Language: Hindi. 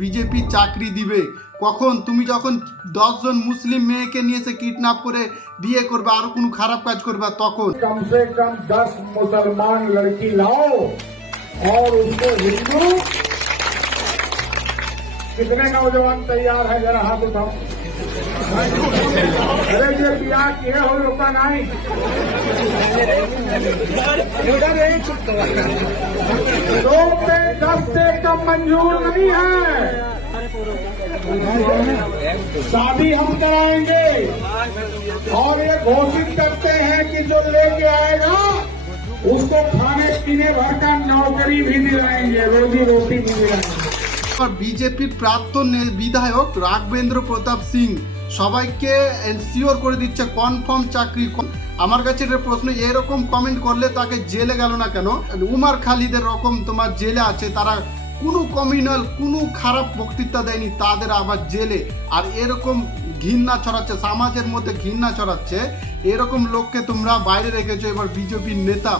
বিজেপি চাকরি দিবে কখন? তুমি যখন 10 জন মুসলিম মেয়েকে নিয়ে এসে কিডন্যাপ করে বিয়ে করবে, আরো কোনো খারাপ কাজ করবে, তখন कम से कम 10 मुसलमान लड़की लाओ और उसको हिंदू। कितने नौजवान तैयार है, जरा हाथ उठाओ। अरे ये बियाह किए हो रुका नहीं। दो पे 10 से कम मंजूर नहीं है। शादी हम कराएंगे और ये घोषित करते हैं कि जो लेके आएगा उसको खाने पीने भर का नौकरी भी दिलाएंगे, रोजी रोटी भी दिलाएंगे। বিজেপির প্রাক্তন বিধায়ক রাঘবেন্দ্র প্রতাপ সিং সবাইকে এনসিওর করে দিচ্ছে কনফার্ম চাকরি। আমার কাছে এটা প্রশ্ন, এরকম কমেন্ট করলে তাকে জেলে গেল না কেন? উমার খালিদের রকম তোমার জেলে আছে, তারা কোনো কমিউনাল কোনো খারাপ বক্তৃতা দেয়নি, তাদের আবার জেলে। আর এরকম ঘৃণা ছড়াচ্ছে, সমাজের মধ্যে ঘৃণা ছড়াচ্ছে, এরকম লোককে তোমরা বাইরে রেখেছো। এবার বিজেপির নেতা